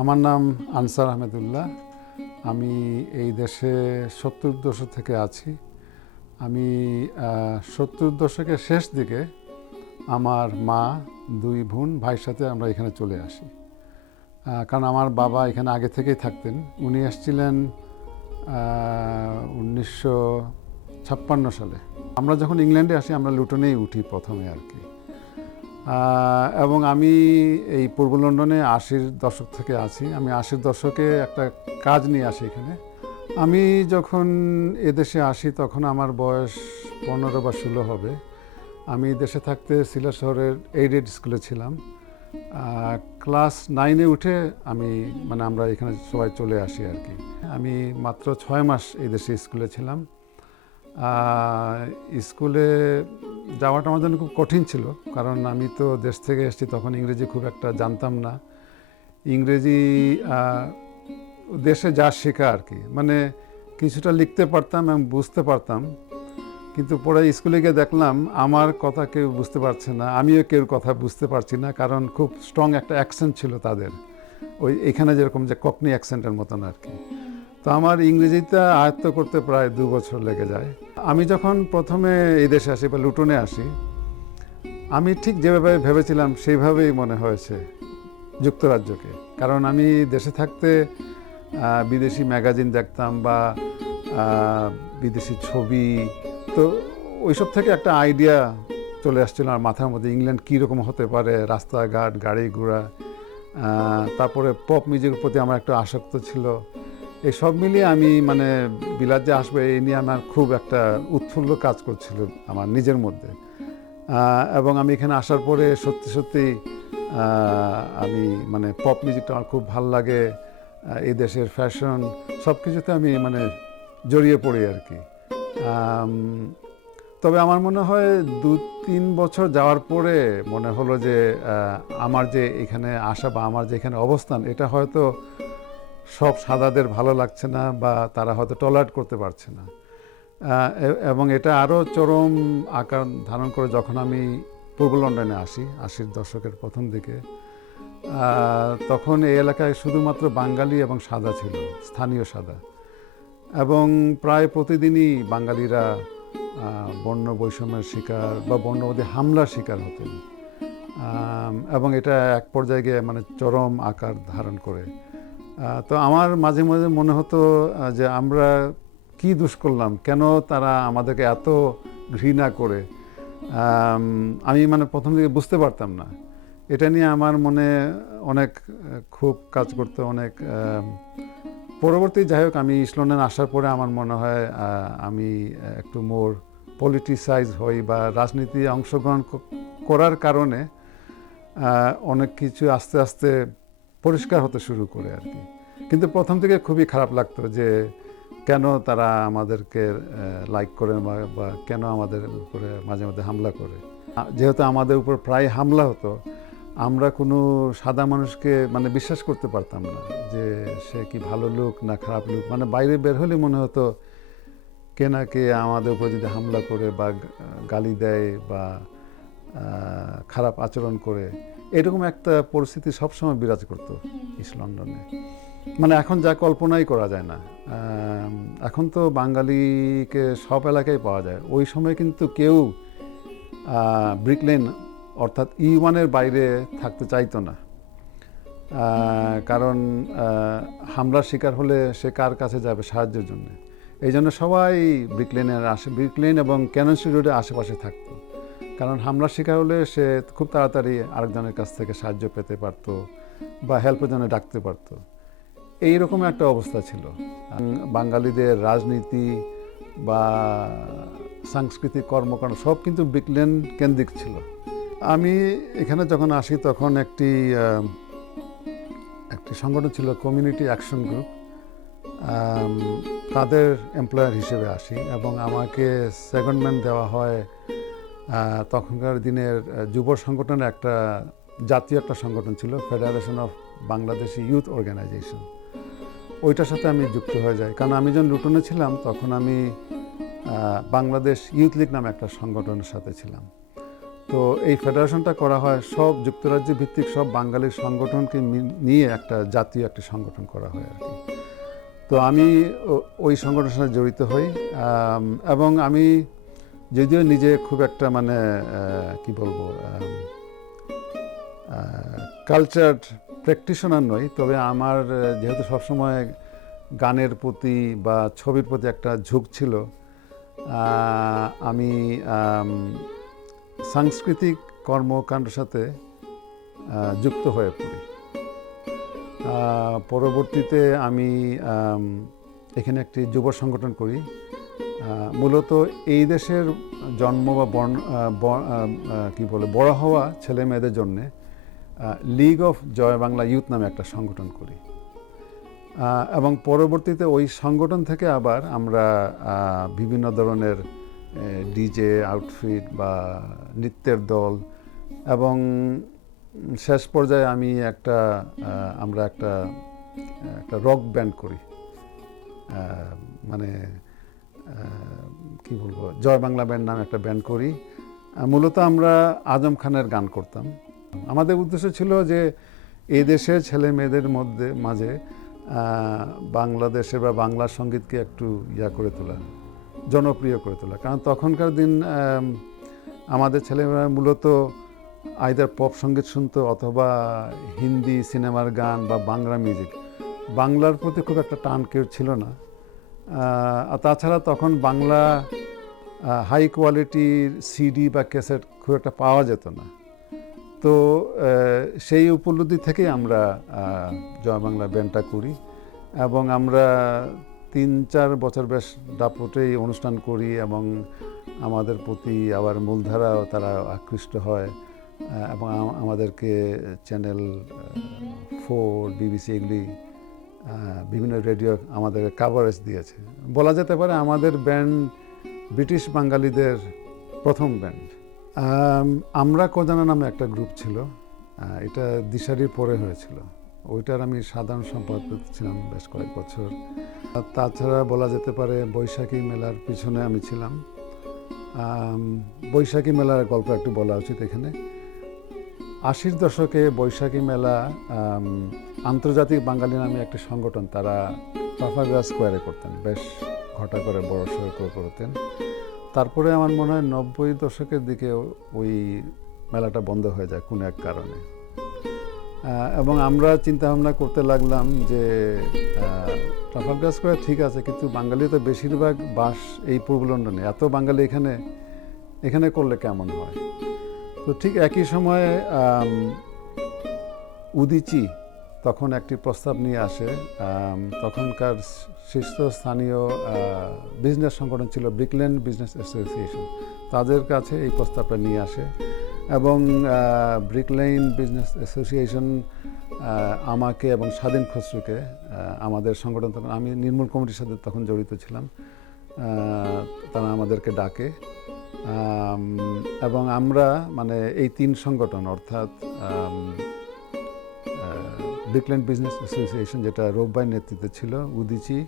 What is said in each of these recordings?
আমার নাম আনসার আহমেদুল্লাহ। আমি এই দেশে ৭০ দশক থেকে আছি। আমি ৭০ দশকের শেষ দিকে আমার মা, দুই বোন, ভাইয়ের সাথে আমরা এখানে চলে আসি। কারণ আমার বাবা এখানে আগে থেকেই থাকতেন। উনি এসেছিলেন ১৯৫৬ সালে। আমরা যখন ইংল্যান্ডে আসি আমরা লুটনেই উঠি প্রথমে আর কি। এবং আমি এই পূর্ব লন্ডনে ৮০ দশক থেকে আছি। আমি ৮০ দশকে একটা কাজ নিয়ে আসি এখানে। আমি যখন এদেশে আসি তখন আমার বয়স ১৫ বা ১৬ হবে। আমি দেশে থাকতে সিলেট শহরের এইডেড স্কুলে ছিলাম। ক্লাস 9-এ উঠে আমরা এখানে সবাই চলে আসি আর কি। আমি মাত্র ৬ মাস এই দেশে স্কুলে ছিলাম। স্কুলে যাওয়াটা আমার জন্য খুব কঠিন ছিল, কারণ আমি তো দেশ থেকে এসেছি, তখন ইংরেজি খুব একটা জানতাম না। ইংরেজি দেশে যা শেখা আর কি, কিছুটা লিখতে পারতাম এবং বুঝতে পারতাম, কিন্তু পরে স্কুলে গিয়ে দেখলাম আমার কথা কেউ বুঝতে পারছে না, আমিও কেউ কথা বুঝতে পারছি না, কারণ খুব স্ট্রং একটা অ্যাকসেন্ট ছিল তাদের, ওই এখানে যেরকম যে ককনি অ্যাকসেন্টের মতন আর কি। তো আমার ইংরেজিটা আয়ত্ত করতে প্রায় 2 বছর লেগে যায়। আমি যখন প্রথমে এই দেশে আসি বা লুটনে আসি, আমি ঠিক যেভাবে ভেবেছিলাম সেইভাবেই মনে হয়েছে যুক্তরাজ্যকে। কারণ আমি দেশে থাকতে বিদেশি ম্যাগাজিন দেখতাম বা বিদেশি ছবি, তো ওইসব থেকে একটা আইডিয়া চলে আসছিল আমার মাথার মধ্যে, ইংল্যান্ড কীরকম হতে পারে, রাস্তাঘাট, গাড়ি ঘোড়া, তারপরে পপ মিউজিকের প্রতি আমার একটা আসক্ত ছিল। এই সব মিলিয়ে আমি বিলাত যে আসবে এই নিয়ে আমার খুব একটা উৎফুল্ল কাজ করছিল আমার নিজের মধ্যে। এবং আমি এখানে আসার পরে সত্যি সত্যি আমি পপ মিউজিকটা আমার খুব ভাল লাগে, এই দেশের ফ্যাশন সব কিছুতে আমি জড়িয়ে পড়ি আর কি। তবে আমার মনে হয় 2-3 বছর যাওয়ার পরে মনে হলো যে আমার যে এখানে আসা বা আমার যে এখানে অবস্থান, এটা হয়তো সব সাদাদের ভালো লাগছে না বা তারা হয়তো টলারেট করতে পারছে না। এবং এটা আরও চরম আকার ধারণ করে যখন আমি পূর্ব লন্ডনে আসি ৮০ দশকের প্রথম দিকে। তখন এই এলাকায় শুধুমাত্র বাঙালি এবং সাদা ছিল, স্থানীয় সাদা, এবং প্রায় প্রতিদিনই বাঙালিরা বর্ণ বৈষম্যের শিকার বা বর্ণবাদী হামলার শিকার হতেন। এবং এটা এক পর্যায়ে গিয়ে চরম আকার ধারণ করে। তো আমার মাঝে মাঝে মনে হতো যে আমরা কি দোষ করলাম, কেন তারা আমাদেরকে এত ঘৃণা করে। আমি প্রথম দিকে বুঝতে পারতাম না। এটা নিয়ে আমার মনে অনেক খুব কাজ করতে অনেক। পরবর্তী যাই হোক, আমি ইস্ট লন্ডন আসার পরে আমার মনে হয় আমি একটু মোর পলিটিসাইজ হই বা রাজনীতি অংশগ্রহণ করার কারণে অনেক কিছু আস্তে আস্তে পরিষ্কার হতে শুরু করে আর কি। কিন্তু প্রথম থেকে খুবই খারাপ লাগতো যে কেন তারা আমাদেরকে লাইক করে বা কেন আমাদের উপরে মাঝে মাঝে হামলা করে। যেহেতু আমাদের উপর প্রায় হামলা হতো, আমরা কোনো সাদা মানুষকে বিশ্বাস করতে পারতাম না যে সে কি ভালো লোক না খারাপ লোক। বাইরে বের হলে মনে হতো কে না কে আমাদের উপর যদি হামলা করে বা গালি দেয় বা খারাপ আচরণ করে, এরকম একটা পরিস্থিতি সবসময় বিরাজ করতো ইস্ট লন্ডনে। এখন যা কল্পনাই করা যায় না। এখন তো বাঙালিকে সব এলাকায় পাওয়া যায়, ওই সময় কিন্তু কেউ ব্রিক লেন অর্থাৎ E1-এর বাইরে থাকতে চাইতো না। কারণ হামলার শিকার হলে সে কার কাছে যাবে সাহায্যের জন্য। এই জন্য সবাই ব্রিক লেন এবং ক্যানন স্ট্রিট রোডের আশেপাশে থাকতো, কারণ হামলার শিকার হলে সে খুব তাড়াতাড়ি আরেকজনের কাছ থেকে সাহায্য পেতে পারতো বা হেল্পের জন্য ডাকতে পারতো। এইরকম একটা অবস্থা ছিল। বাঙালিদের রাজনীতি বা সাংস্কৃতিক কর্মকাণ্ড সব কিন্তু ব্রিক লেন কেন্দ্রিক ছিল। আমি এখানে যখন আসি তখন একটি সংগঠন ছিল, কমিউনিটি অ্যাকশন গ্রুপ। তাদের এমপ্লয়ার হিসেবে আসি এবং আমাকে সেকেন্ডম্যান দেওয়া হয়। তখনকার দিনের যুব সংগঠনের একটা জাতীয় একটা সংগঠন ছিল, federation of Bangladeshi youth organization. ওইটার সাথে আমি যুক্ত হয়ে যাই, কারণ আমি যখন লুটনে ছিলাম তখন আমি বাংলাদেশ ইউথ লীগ নামে একটা সংগঠনের সাথে ছিলাম। তো এই ফেডারেশনটা করা হয় সব যুক্তরাজ্য ভিত্তিক সব বাঙালির সংগঠনকে নিয়ে একটা জাতীয় একটি সংগঠন করা হয় আর কি। তো আমি ওই সংগঠনের সাথে জড়িত হই, এবং আমি যদিও নিজে খুব একটা মানে কি বলবো কালচার প্র্যাকটিশনার নই, তবে আমার যেহেতু সবসময় গানের প্রতি বা ছবির প্রতি একটা ঝোঁক ছিল, আমি সাংস্কৃতিক কর্মকাণ্ডের সাথে যুক্ত হয়ে পড়ি। পরবর্তীতে আমি এখানে একটি যুব সংগঠন করি, মূলত এই দেশের জন্ম বা কি বলে বড় হওয়া ছেলে মেয়েদের জন্যে league of Joy Bangla youth নামে একটা সংগঠন করি, এবং পরবর্তীতে ওই সংগঠন থেকে আবার আমরা বিভিন্ন ধরনের ডিজে আউটফিট বা নৃত্যের দল, এবং শেষ পর্যায়ে আমরা একটা রক ব্যান্ড করি, মানে কি বলবো জয় বাংলা ব্যান্ড নামে একটা ব্যান্ড করি। মূলত আমরা আজম খানের গান করতাম। আমাদের উদ্দেশ্য ছিল যে এই দেশের ছেলে মেয়েদের মাঝে বাংলাদেশের বা বাংলা সঙ্গীতকে একটু করে তোলা, জনপ্রিয় করে তোলা। কারণ তখনকার দিন আমাদের ছেলেমেয়েরা মূলত আইদার পপ সঙ্গীত শুনতো অথবা হিন্দি সিনেমার গান বা বাংলা মিউজিক। বাংলার প্রতি খুব একটা টান কেউ ছিল না। আর তাছাড়া তখন বাংলা হাই কোয়ালিটির সিডি বা ক্যাসেট খুব একটা পাওয়া যেত না। তো সেই উপলব্ধি থেকেই আমরা জয় বাংলা ব্যান্ডটা করি, এবং আমরা 3-4 বছর বেশ দাপটেই অনুষ্ঠান করি, এবং আমাদের প্রতি আবার মূলধারাও তারা আকৃষ্ট হয়, এবং আমাদেরকে চ্যানেল 4 BBC এগুলি বিভিন্ন রেডিও আমাদের কাভারেজ দিয়েছে। বলা যেতে পারে আমাদের ব্যান্ড ব্রিটিশ বাঙালিদের প্রথম ব্যান্ড। আমরা কোজানা নামে একটা গ্রুপ ছিল, এটা দিশারির পরে হয়েছিল। ওইটার আমি সাধারণ সম্পাদক ছিলাম বেশ কয়েক বছর। তাছাড়া বলা যেতে পারে বৈশাখী মেলার পিছনে আমি ছিলাম। বৈশাখী মেলার গল্প একটু বলা উচিত এখানে। 80-র দশকে বৈশাখী মেলা আন্তর্জাতিক বাঙালি নামে একটি সংগঠন, তারা ট্রাফালগার স্কোয়ারে করতেন, বেশ ঘটা করে বড় সড়ো করে করতেন। তারপরে আমার মনে হয় 90-র দশকের দিকে ওই মেলাটা বন্ধ হয়ে যায় কোনো এক কারণে, এবং আমরা চিন্তা ভাবনা করতে লাগলাম যে ট্রাফালগার স্কোয়ার ঠিক আছে, কিন্তু বাঙালি তো বেশিরভাগ বাস এই পূর্ব লন্ডনে, এত বাঙালি এখানে করলে কেমন হয়। তো ঠিক একই সময়ে উদীচী তখন একটি প্রস্তাব নিয়ে আসে। তখনকার শীর্ষস্থানীয় বিজনেস সংগঠন ছিল ব্রিকল্যান্ড বিজনেস অ্যাসোসিয়েশন, তাদের কাছে এই প্রস্তাবটা নিয়ে আসে, এবং ব্রিকল্যান্ড বিজনেস অ্যাসোসিয়েশন আমাকে এবং স্বাধীন খসরুকে, আমাদের সংগঠন তখন, আমি নির্মূল কমিটির সাথে তখন জড়িত ছিলাম, তারা আমাদেরকে ডাকে, এবং আমরা মানে এই 3 সংগঠন অর্থাৎ ব্রিকল্যান্ড বিজনেস অ্যাসোসিয়েশন, যেটা রোববাইয়ের নেতৃত্বে ছিল, উদীচী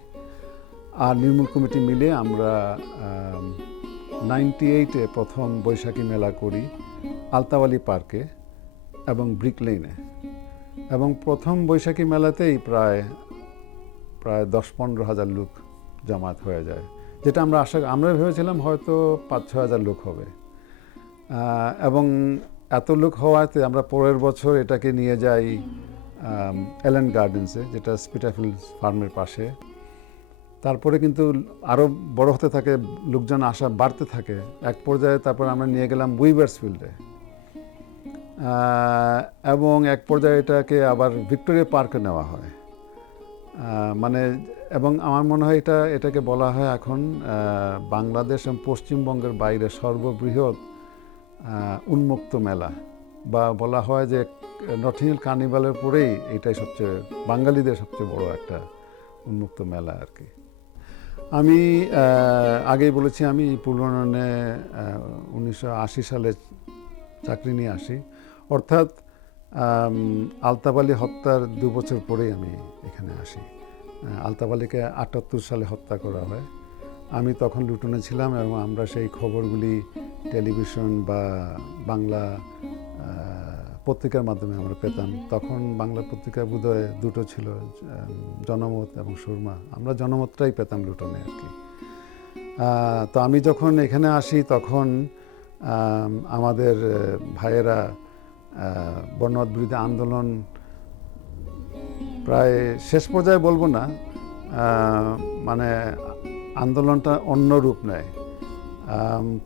আর নির্মূল কমিটি মিলে আমরা 98-এ প্রথম বৈশাখী মেলা করি আলতাওয়ালি পার্কে এবং ব্রিকলেনে, এবং প্রথম বৈশাখী মেলাতেই প্রায় 10-15 হাজার লোক জমায়েত হয়ে যায়, যেটা আমরা ভেবেছিলাম হয়তো 5-6 হাজার লোক হবে, এবং এত লোক হওয়াতে আমরা পরের বছর এটাকে নিয়ে যাই এলেন গার্ডেন্সে, যেটা স্পিটাফিল্ড ফার্মের পাশে। তারপরে কিন্তু আরও বড় হতে থাকে, লোকজন আসা বাড়তে থাকে, এক পর্যায়ে তারপর আমরা নিয়ে গেলাম উইভার্স ফিল্ডে, এবং এক পর্যায়ে এটাকে আবার ভিক্টোরিয়া পার্কে নেওয়া হয়। মানে এবং আমার মনে হয় এটাকে বলা হয় এখন বাংলাদেশ এবং পশ্চিমবঙ্গের বাইরে সর্ববৃহৎ উন্মুক্ত মেলা, বা বলা হয় যে নটিং হিল কার্নিভালের পরেই এটাই বাঙালিদের সবচেয়ে বড় একটা উন্মুক্ত মেলা আর কি। আমি আগেই বলেছি আমি পূর্ব লন্ডনে 1980 সালে চাকরি নিয়ে আসি, অর্থাৎ আলতাফ আলী হত্যার 2 বছর পরেই আমি এখানে আসি। আলতাফ আলীকে 78 সালে হত্যা করা হয়, আমি তখন লুটনে ছিলাম এবং আমরা সেই খবরগুলি টেলিভিশন বা বাংলা পত্রিকার মাধ্যমে আমরা পেতাম। তখন বাংলা পত্রিকা বোধহয় দুটো ছিল, জনমত এবং সুরমা। আমরা জনমতটাই পেতাম লুটনে আর কি। তো আমি যখন এখানে আসি তখন আমাদের ভাইয়েরা বর্ণবাদ বিরোধী আন্দোলন প্রায় শেষ পর্যায়ে বলবো না, মানে আন্দোলনটা অন্য রূপ নেয়।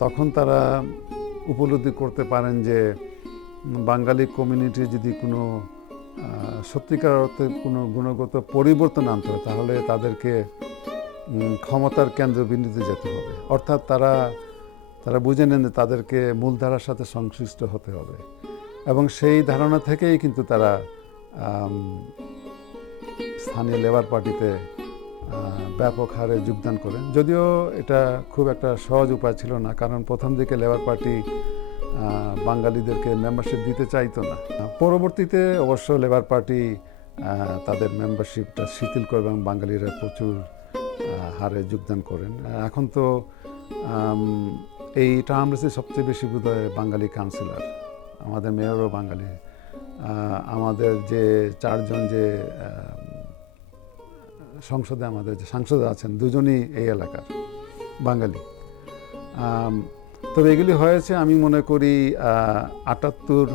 তখন তারা উপলব্ধি করতে পারেন যে বাঙালি কমিউনিটি যদি কোনো সত্যিকার অর্থে কোনো গুণগত পরিবর্তন আনতে হয় তাহলে তাদেরকে ক্ষমতার কেন্দ্রবিন্দুতে যেতে হবে। অর্থাৎ তারা বুঝে নেন যে তাদেরকে মূলধারার সাথে সংশ্লিষ্ট হতে হবে, এবং সেই ধারণা থেকেই কিন্তু তারা স্থানীয় লেবার পার্টিতে ব্যাপক হারে যোগদান করেন। যদিও এটা খুব একটা সহজ উপায় ছিল না, কারণ প্রথম দিকে লেবার পার্টি বাঙালিদেরকে মেম্বারশিপ দিতে চাইতো না। পরবর্তীতে অবশ্য লেবার পার্টি তাদের মেম্বারশিপটা শিথিল করে এবং বাঙালিরা প্রচুর হারে যোগদান করেন। এখন তো এই টার্মসে সবচেয়ে বেশি বোধহয় বাঙালি কাউন্সিলর, আমাদের মেয়রও বাঙালি। আমাদের যে চারজন যে সংসদে আমাদের যে সাংসদ আছেন দুজনই এই এলাকার বাঙালি। তবে এগুলি হয়েছে আমি মনে করি ৭৮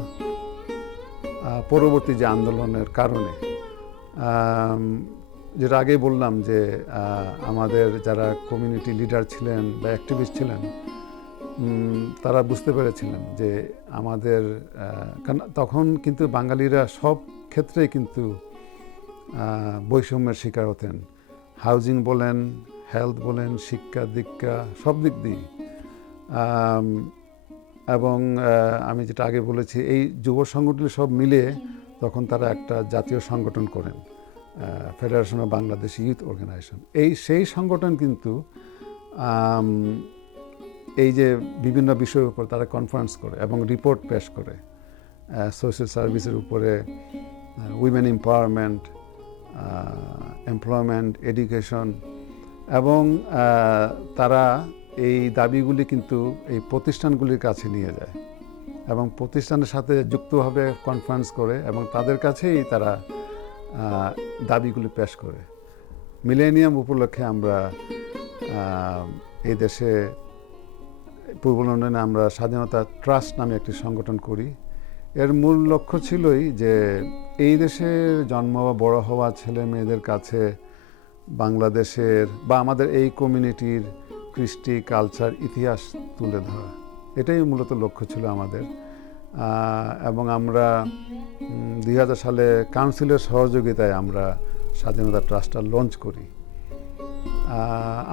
পরবর্তী যে আন্দোলনের কারণে। যেটা আগেই বললাম যে আমাদের যারা কমিউনিটি লিডার ছিলেন বা অ্যাক্টিভিস্ট ছিলেন তারা বুঝতে পেরেছিলেন যে আমাদের, কারণ তখন কিন্তু বাঙালিরা সব ক্ষেত্রেই কিন্তু বৈষম্যের শিকার হতেন। হাউজিং বলেন, হেলথ বলেন, শিক্ষা দীক্ষা সব দিক দিয়ে। এবং আমি যেটা আগে বলেছি এই যুব সংগঠনগুলি সব মিলে তখন তারা একটা জাতীয় সংগঠন করেন, federation of Bangladesh youth organization. সেই সংগঠন কিন্তু এই যে বিভিন্ন বিষয়ের উপর তারা কনফারেন্স করে এবং রিপোর্ট পেশ করে, সোশ্যাল সার্ভিসের উপরে, উইমেন এম্পাওয়ারমেন্ট, এমপ্লয়মেন্ট, এডুকেশন, এবং তারা এই দাবিগুলি কিন্তু এই প্রতিষ্ঠানগুলির কাছে নিয়ে যায় এবং প্রতিষ্ঠানের সাথে যুক্তভাবে কনফারেন্স করে এবং তাদের কাছেই তারা দাবিগুলি পেশ করে। মিলেনিয়াম উপলক্ষে আমরা এই দেশে পূর্ব লন্ডনে আমরা স্বাধীনতা ট্রাস্ট নামে একটি সংগঠন করি। এর মূল লক্ষ্য ছিলই যে এই দেশে জন্ম বা বড় হওয়া ছেলে মেয়েদের কাছে বাংলাদেশের বা আমাদের এই কমিউনিটির কৃষ্টি, কালচার, ইতিহাস তুলে ধরা। এটাই মূলত লক্ষ্য ছিল আমাদের। এবং আমরা ২০০০ সালে কাউন্সিলের সহযোগিতায় আমরা স্বাধীনতা ট্রাস্টটা লঞ্চ করি।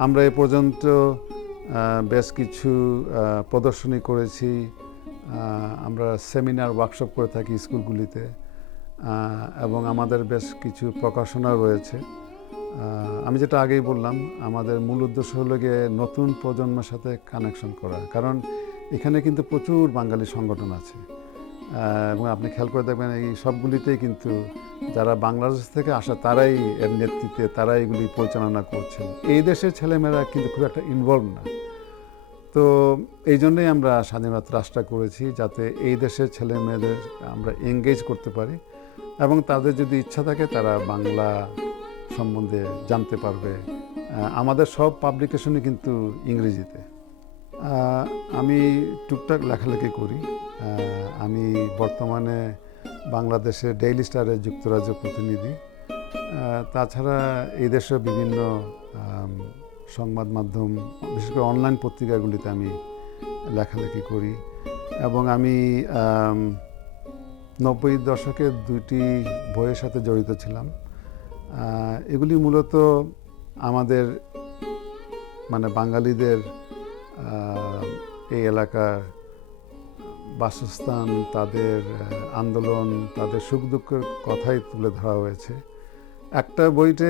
আমরা এ পর্যন্ত বেশ কিছু প্রদর্শনী করেছি, আমরা সেমিনার ওয়ার্কশপ করে থাকি স্কুলগুলিতে, এবং আমাদের বেশ কিছু প্রকাশনা রয়েছে। আমি যেটা আগেই বললাম আমাদের মূল উদ্দেশ্য হলো গিয়ে নতুন প্রজন্মের সাথে কানেকশন করা, কারণ এখানে কিন্তু প্রচুর বাঙালি সংগঠন আছে এবং আপনি খেয়াল করে দেখবেন এই সবগুলিতেই কিন্তু যারা বাংলাদেশ থেকে আসা তারাই এর নেতৃত্বে, তারাই এগুলি পরিচালনা করছেন। এই দেশের ছেলেমেয়েরা কিন্তু খুব একটা ইনভলভ না। তো এই জন্যই আমরা স্বাধীনতা ট্রাস্টটা করেছি, যাতে এই দেশের ছেলে মেয়েদের আমরা এঙ্গেজ করতে পারি এবং তাদের যদি ইচ্ছা থাকে তারা বাংলা সম্বন্ধে জানতে পারবে। আমাদের সব পাবলিকেশনই কিন্তু ইংরেজিতে। আমি টুকটাক লেখালেখি করি। আমি বর্তমানে বাংলাদেশের ডেইলি স্টারের যুক্তরাজ্য প্রতিনিধি। তাছাড়া এই দেশের বিভিন্ন সংবাদ মাধ্যম, বিশেষ করে অনলাইন পত্রিকাগুলিতে আমি লেখালেখি করি এবং আমি ৯০ দশকের ২টি বইয়ের সাথে জড়িত ছিলাম। এগুলি মূলত আমাদের মানে বাঙালিদের এই এলাকার বাসস্থান, তাদের আন্দোলন, তাদের সুখ দুঃখের কথাই তুলে ধরা হয়েছে। একটা বইতে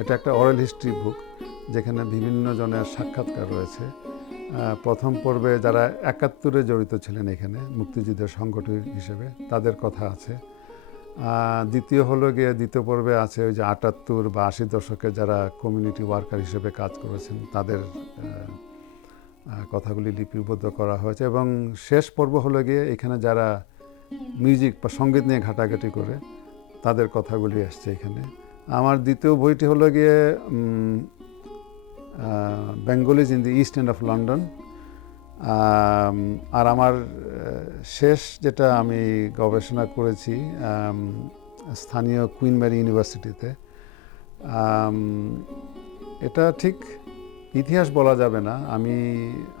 এটা একটা অরাল হিস্ট্রি বুক, যেখানে বিভিন্ন জনের সাক্ষাৎকার রয়েছে। প্রথম পর্বে যারা ৭১-এ জড়িত ছিলেন এখানে মুক্তিযুদ্ধের সংগঠক হিসেবে তাদের কথা আছে। দ্বিতীয় হলো গিয়ে দ্বিতীয় পর্বে আছে ওই যে ৭৮ বা ৮০ দশকে যারা কমিউনিটি ওয়ার্কার হিসেবে কাজ করেছেন তাদের কথাগুলি লিপিবদ্ধ করা হয়েছে, এবং শেষ পর্ব হলো গিয়ে এখানে যারা মিউজিক বা সঙ্গীত নিয়ে ঘাটাঘাটি করে তাদের কথাগুলি আসছে এখানে। আমার দ্বিতীয় বইটি হলো গিয়ে Bengalis in the East End of London. আর আমার শেষ যেটা আমি গবেষণা করেছি স্থানীয় কুইন মেরি ইউনিভার্সিটিতে, এটা ঠিক ইতিহাস বলা যাবে না।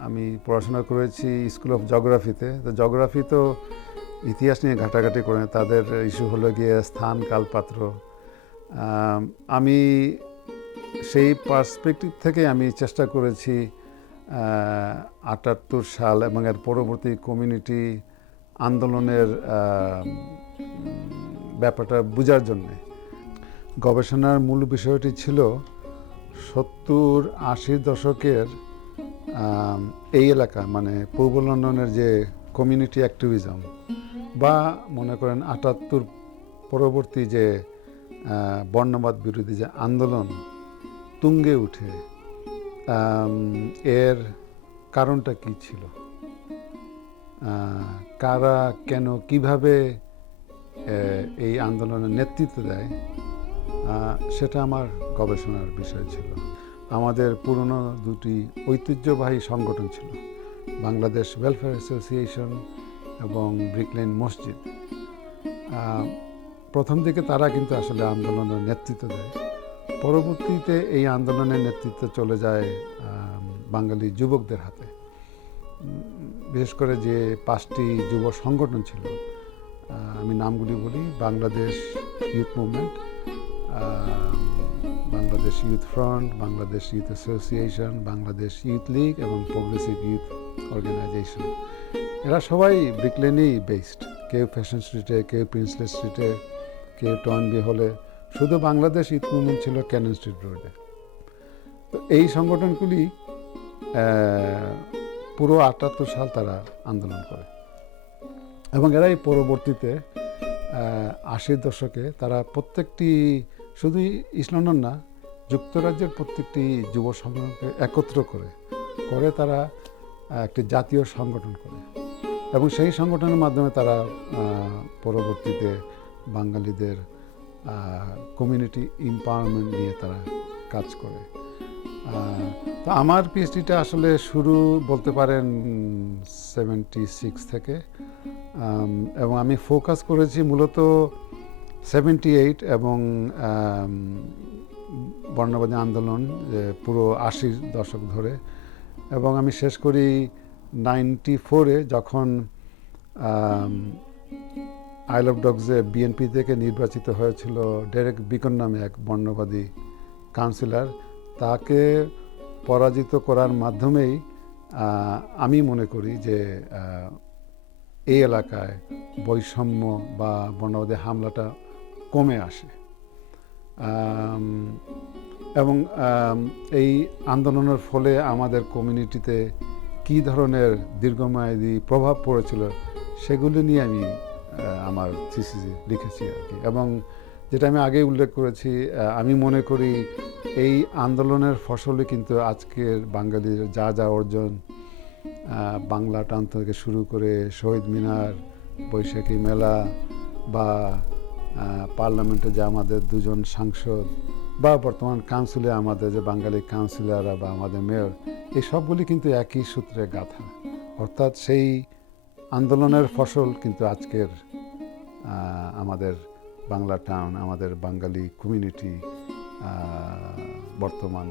আমি পড়াশোনা করেছি স্কুল অফ জিওগ্রাফিতে। তো জিওগ্রাফি তো ইতিহাস নিয়ে ঘাটাঘাটি করে, তাদের ইস্যু হলো গিয়ে স্থান কালপাত্র। আমি সেই পার্সপেক্টিভ থেকে আমি চেষ্টা করেছি ৭৮ সাল এবং এর পরবর্তী কমিউনিটি আন্দোলনের ব্যাপারটা বোঝার জন্যে। গবেষণার মূল বিষয়টি ছিল ৭০-৮০ দশকের এই এলাকা মানে পূর্ব লন্ডনের যে কমিউনিটি অ্যাক্টিভিজম বা মনে করেন ৭৮ পরবর্তী যে বর্ণবাদ বিরোধী যে আন্দোলন তুঙ্গে উঠে, এর কারণটা কী ছিল, কারা কেন কিভাবে এই আন্দোলনের নেতৃত্ব দেয়, সেটা আমার গবেষণার বিষয় ছিল। আমাদের পুরনো দুটি ঐতিহ্যবাহী সংগঠন ছিল, বাংলাদেশ ওয়েলফেয়ার অ্যাসোসিয়েশন এবং ব্রিকলেন মসজিদ। প্রথম দিকে তারা কিন্তু আসলে আন্দোলনের নেতৃত্ব দেয়, পরবর্তীতে এই আন্দোলনের নেতৃত্ব চলে যায় বাঙালি যুবকদের হাতে। বিশেষ করে যে 5টি যুব সংগঠন ছিল, আমি নামগুলি বলি: Bangladesh youth movement, Bangladesh youth front, Bangladesh youth association, Bangladesh youth League এবং প্রোগ্রেসিভ ইউথ অর্গানাইজেশন। এরা সবাই ব্রিকলেনেই বেসড, কেউ ফ্যাশন স্ট্রিটে, কেউ প্রিন্সলেস স্ট্রিটে, কেউ টর্নবি হলে। শুধু বাংলাদেশ ইউথ মুভমেন্ট ছিল ক্যানন স্ট্রিট রোডে। তো এই সংগঠনগুলি পুরো ৭৮ সাল তারা আন্দোলন করে, এবং এরাই পরবর্তীতে ৮০ দশকে তারা প্রত্যেকটি, শুধু ইস্ট লন্ডন না, যুক্তরাজ্যের প্রত্যেকটি যুব সংগঠনকে একত্র করে তারা একটি জাতীয় সংগঠন করে, এবং সেই সংগঠনের মাধ্যমে তারা পরবর্তীতে বাঙালিদের কমিউনিটি এম্পাওয়ারমেন্ট নিয়ে তারা কাজ করে। তো আমার পিএইচডিটা আসলে শুরু বলতে পারেন 76 থেকে, এবং আমি ফোকাস করেছি মূলত 78 এবং বর্ণবাদী আন্দোলন পুরো 80 দশক ধরে, এবং আমি শেষ করি 94-এ যখন আইল অফ ডগসে বিএনপি থেকে নির্বাচিত হয়েছিল ডেরেক বিকন নামে এক বর্ণবাদী কাউন্সিলর। তাকে পরাজিত করার মাধ্যমেই আমি মনে করি যে এই এলাকায় বৈষম্য বা বর্ণবাদী হামলাটা কমে আসে, এবং এই আন্দোলনের ফলে আমাদের কমিউনিটিতে কী ধরনের দীর্ঘমেয়াদী প্রভাব পড়েছিল সেগুলি নিয়ে আমি আমার থিসিসে লিখেছি আর কি। এবং যেটা আমি আগে উল্লেখ করেছি, আমি মনে করি এই আন্দোলনের ফসলে কিন্তু আজকের বাঙালির যা যা অর্জন, বাংলা টান থেকে শুরু করে শহীদ মিনার, বৈশাখী মেলা, বা পার্লামেন্টে যে আমাদের 2জন সাংসদ, বা বর্তমান কাউন্সিলে আমাদের যে বাঙালি কাউন্সিলররা বা আমাদের মেয়র, এই সবগুলি কিন্তু একই সূত্রে গাঁথা। অর্থাৎ সেই আন্দোলনের ফসল কিন্তু আজকের আমাদের বাংলা টাউন, আমাদের বাঙালি কমিউনিটি বর্তমান